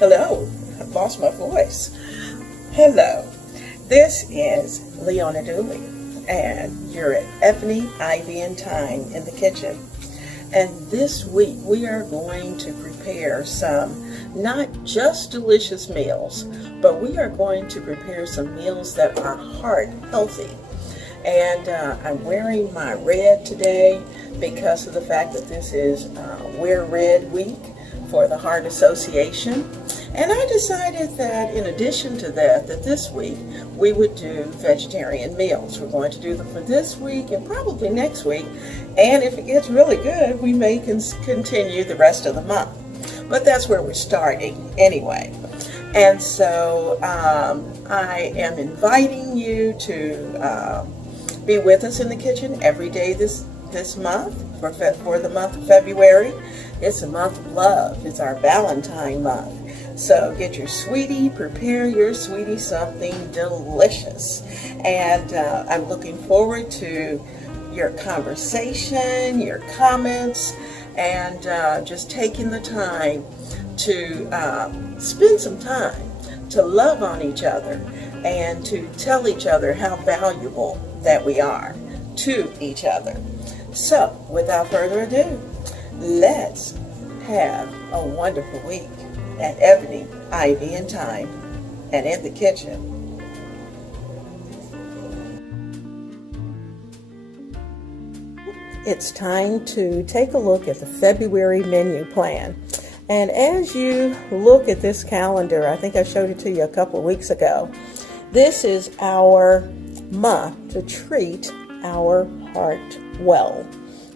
Hello, I lost my voice. Hello, this is Leona Dooley, and you're at Ebony, Ivy, and Thyme in the kitchen. And this week we are going to prepare some not just delicious meals, but we are going to prepare some meals that are heart healthy. And I'm wearing my red today because of the fact that this is Wear Red Week for the Heart Association. And I decided that in addition to that, this week we would do vegetarian meals. We're going to do them for this week and probably next week. And if it gets really good, we may continue the rest of the month. But that's where we're starting anyway. And so I am inviting you to be with us in the kitchen every day this month for the month of February. It's a month of love. It's our Valentine month. So get your sweetie, prepare your sweetie something delicious. And I'm looking forward to your conversation, your comments, and just taking the time to spend some time to love on each other and to tell each other how valuable that we are to each other. So without further ado, let's have a wonderful week at Ebony, Ivy, and Thyme, and in the kitchen. It's time to take a look at the February menu plan. And as you look at this calendar, I think I showed it to you a couple of weeks ago, this is our month to treat our heart well.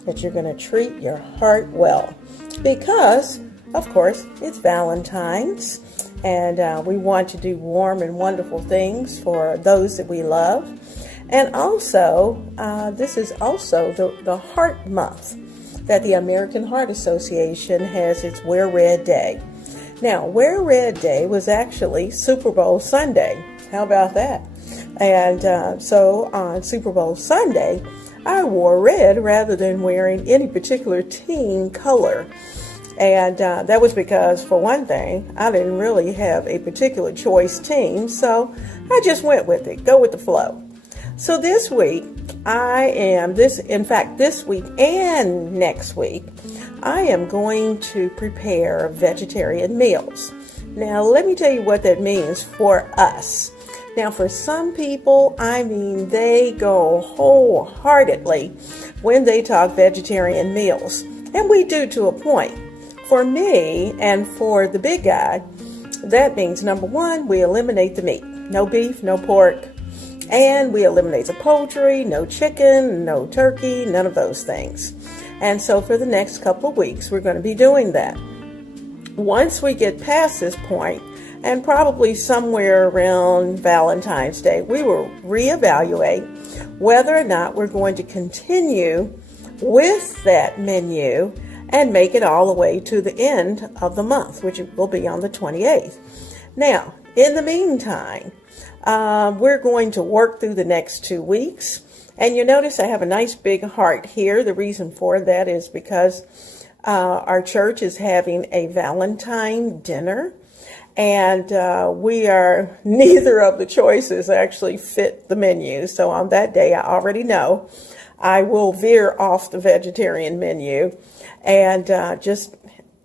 That you're going to treat your heart well. Because, of course, it's Valentine's, and we want to do warm and wonderful things for those that we love. And also, this is also the Heart Month that the American Heart Association has its Wear Red Day. Now, Wear Red Day was actually Super Bowl Sunday. How about that? And so on Super Bowl Sunday, I wore red rather than wearing any particular team color. And that was because, for one thing, I didn't really have a particular choice team, so I just went with it, go with the flow. So this week, this week and next week, I am going to prepare vegetarian meals. Now, let me tell you what that means for us. Now, for some people, they go wholeheartedly when they talk vegetarian meals. And we do to a point. For me and for the big guy, that means, number one, we eliminate the meat. No beef, no pork. And we eliminate the poultry, no chicken, no turkey, none of those things. And so for the next couple of weeks, we're going to be doing that. Once we get past this point, and probably somewhere around Valentine's Day, we will reevaluate whether or not we're going to continue with that menu and make it all the way to the end of the month, which will be on the 28th. Now, in the meantime, we're going to work through the next 2 weeks. And you notice I have a nice big heart here. The reason for that is because our church is having a Valentine dinner. And neither of the choices actually fit the menu. So on that day, I already know I will veer off the vegetarian menu and just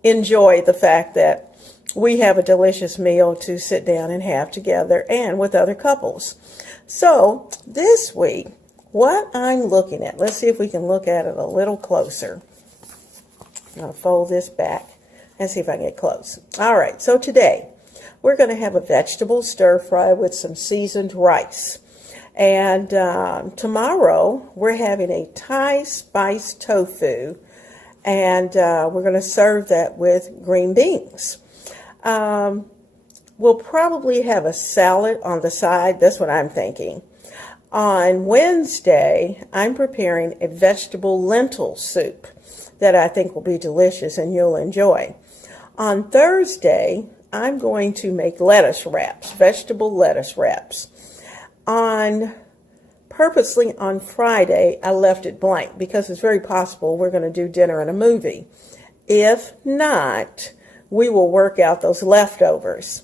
enjoy the fact that we have a delicious meal to sit down and have together and with other couples. So this week, what I'm looking at, let's see if we can look at it a little closer. I'm going to fold this back and see if I can get close. All right, so today, we're going to have a vegetable stir fry with some seasoned rice. And tomorrow, we're having a Thai spice tofu. And we're going to serve that with green beans. We'll probably have a salad on the side. That's what I'm thinking. On Wednesday, I'm preparing a vegetable lentil soup that I think will be delicious and you'll enjoy. On Thursday, I'm going to make lettuce wraps, vegetable lettuce wraps. Purposely on Friday, I left it blank because it's very possible we're going to do dinner and a movie. If not, we will work out those leftovers.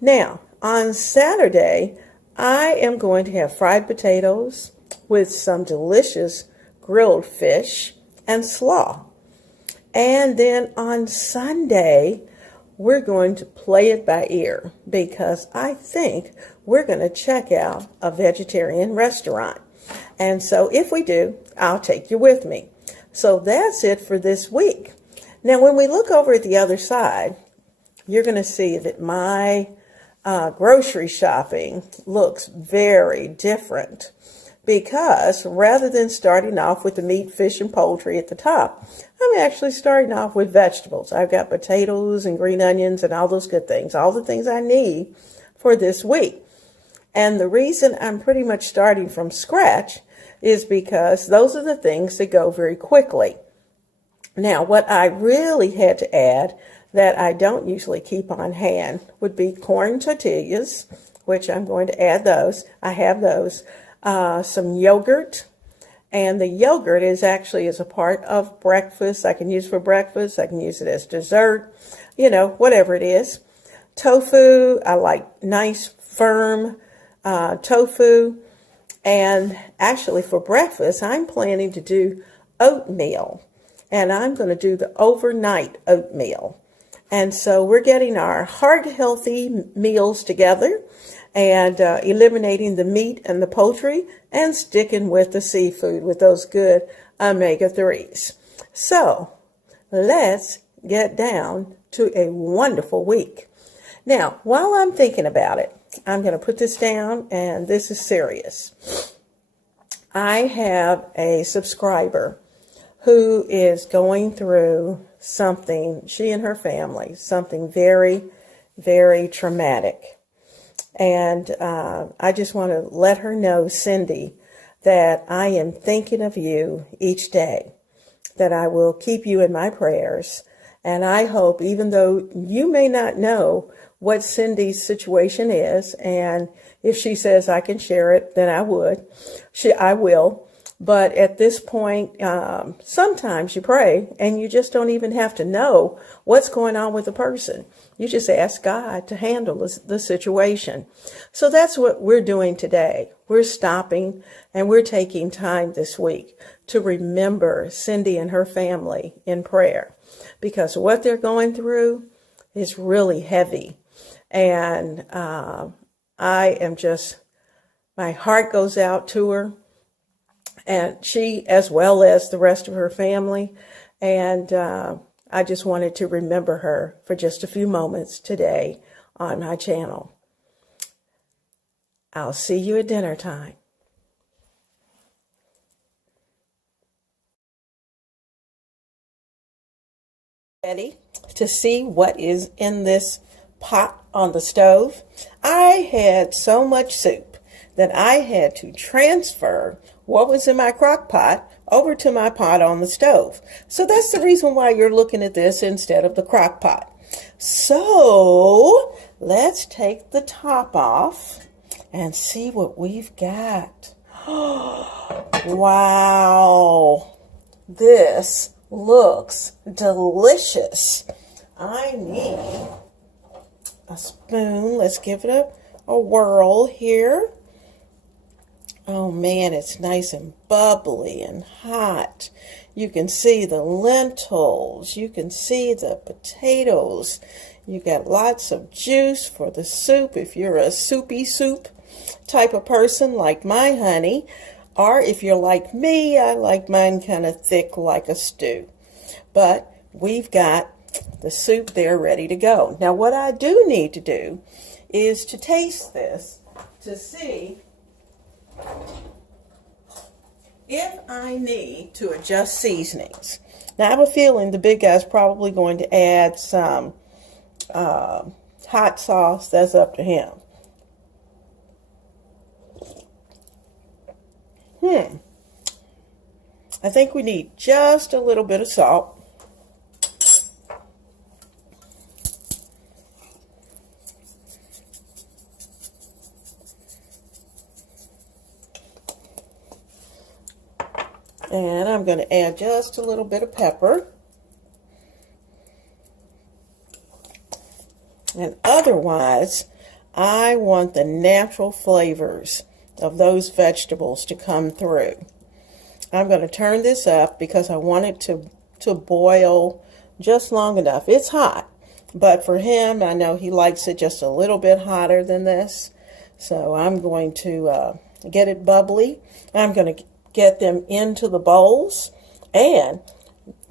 Now, on Saturday, I am going to have fried potatoes with some delicious grilled fish and slaw. And then on Sunday, we're going to play it by ear because I think we're going to check out a vegetarian restaurant. And so if we do, I'll take you with me. So that's it for this week. Now, when we look over at the other side, you're going to see that my grocery shopping looks very different because rather than starting off with the meat, fish, and poultry at the top, I'm actually starting off with vegetables. I've got potatoes and green onions and all those good things, all the things I need for this week. And the reason I'm pretty much starting from scratch is because those are the things that go very quickly. Now, what I really had to add that I don't usually keep on hand would be corn tortillas, which I'm going to add those. I have those. Some yogurt, and the yogurt is actually as a part of breakfast. I can use for breakfast. I can use it as dessert, whatever it is. Tofu, I like nice, firm tofu. And actually for breakfast, I'm planning to do oatmeal, and I'm going to do the overnight oatmeal. And so we're getting our heart-healthy meals together and eliminating the meat and the poultry and sticking with the seafood with those good omega-3s. So let's get down to a wonderful week. Now, while I'm thinking about it, I'm going to put this down, and this is serious. I have a subscriber who is going through something, she and her family, something very, very traumatic. And I just want to let her know, Cindy, that I am thinking of you each day, that I will keep you in my prayers. And I hope, even though you may not know what Cindy's situation is, and if she says I can share it, then I will. But at this point, sometimes you pray and you just don't even have to know what's going on with the person. You just ask God to handle the situation. So that's what we're doing today. We're stopping and we're taking time this week to remember Cindy and her family in prayer, because what they're going through is really heavy. And my heart goes out to her, and she, as well as the rest of her family. And I just wanted to remember her for just a few moments today on my channel. I'll see you at dinner time. Ready to see what is in this pot on the stove? I had so much soup that I had to transfer what was in my crock pot over to my pot on the stove. So that's the reason why you're looking at this instead of the crock pot. So let's take the top off and see what we've got. Wow, this looks delicious. I need a spoon. Let's give it a whirl here. Oh man, it's nice and bubbly and hot. You can see the lentils. You can see the potatoes. You got lots of juice for the soup if you're a soupy soup type of person like my honey. Or if you're like me, I like mine kind of thick like a stew. But we've got the soup there ready to go. Now what I do need to do is to taste this to see if I need to adjust seasonings. Now I have a feeling the big guy's probably going to add some hot sauce. That's up to him. I think we need just a little bit of salt. And I'm going to add just a little bit of pepper. And otherwise, I want the natural flavors of those vegetables to come through. I'm going to turn this up because I want it to boil just long enough. It's hot, but for him, I know he likes it just a little bit hotter than this. So I'm going to get it bubbly. I'm going to get them into the bowls, and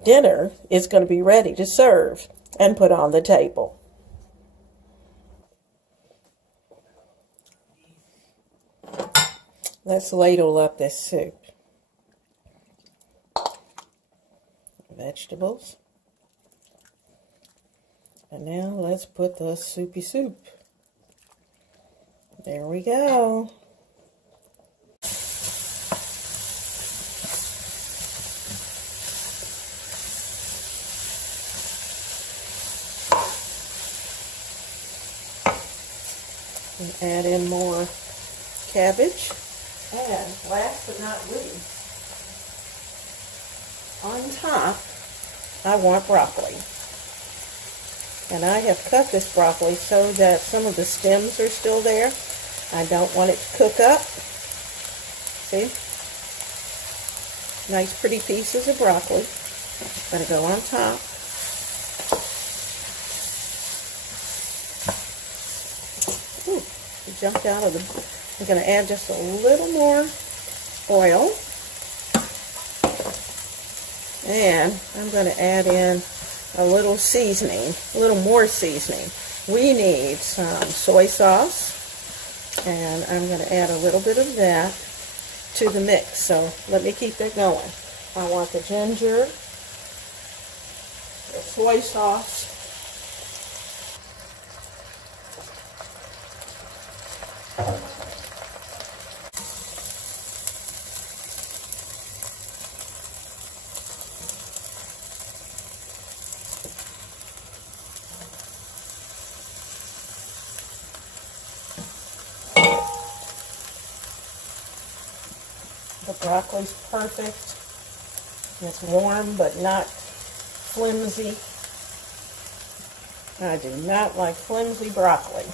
dinner is going to be ready to serve and put on the table. Let's ladle up this soup. Vegetables. And now let's put the soupy soup. There we go. And add in more cabbage. And last but not least, on top, I want broccoli. And I have cut this broccoli so that some of the stems are still there. I don't want it to cook up. See? Nice pretty pieces of broccoli. Gonna go on top. Ooh, it jumped out of the... I'm gonna add just a little more oil. And I'm going to add in a little seasoning, a little more seasoning. We need some soy sauce, and I'm going to add a little bit of that to the mix. So let me keep it going. I want the ginger, the soy sauce, the broccoli's perfect. It's warm but not flimsy. I do not like flimsy broccoli.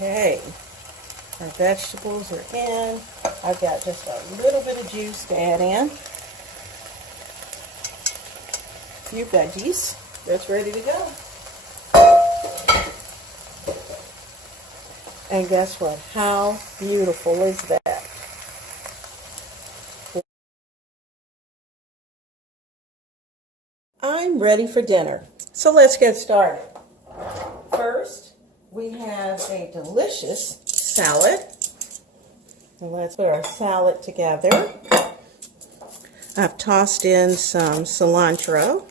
Okay, our vegetables are in. I've got just a little bit of juice to add in. A few veggies. That's ready to go. And guess what? How beautiful is that? I'm ready for dinner. So let's get started. First, we have a delicious salad. And let's put our salad together. I've tossed in some cilantro.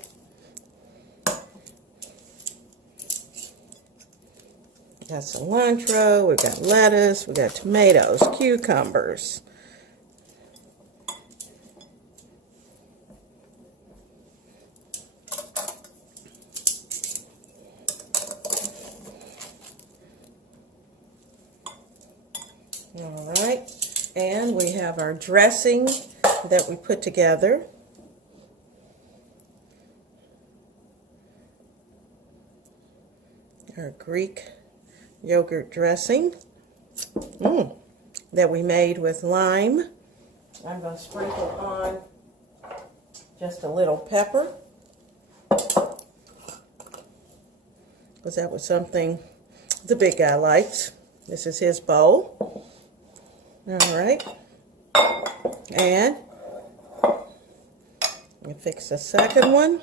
We've got cilantro, we've got lettuce, we've got tomatoes, cucumbers. All right, and we have our dressing that we put together. Our Greek yogurt dressing that we made with lime. I'm going to sprinkle on just a little pepper, because that was something the big guy likes. This is his bowl. All right, and we fix the second one.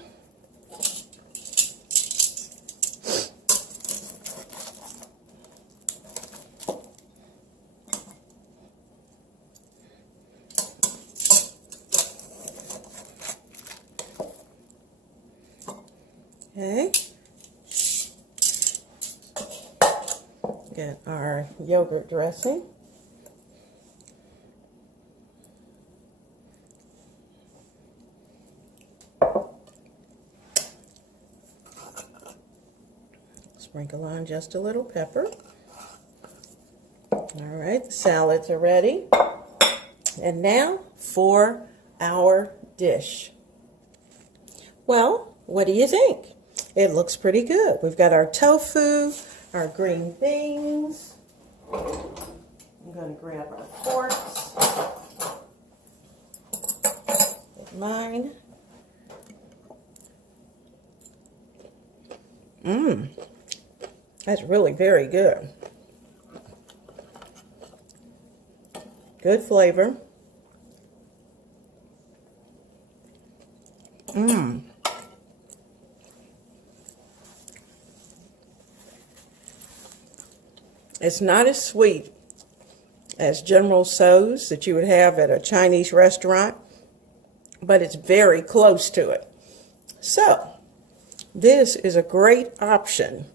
Okay, get our yogurt dressing. Sprinkle on just a little pepper. All right, the salads are ready. And now for our dish. Well, what do you think? It looks pretty good. We've got our tofu, our green beans. I'm going to grab our forks. With mine. That's really very good. Good flavor. It's not as sweet as General Tso's that you would have at a Chinese restaurant, but it's very close to it. So, this is a great option,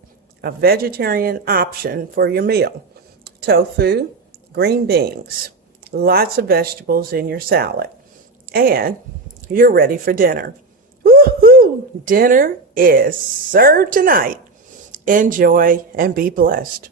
a vegetarian option for your meal. Tofu, green beans, lots of vegetables in your salad, and you're ready for dinner. Woohoo! Dinner is served tonight. Enjoy and be blessed.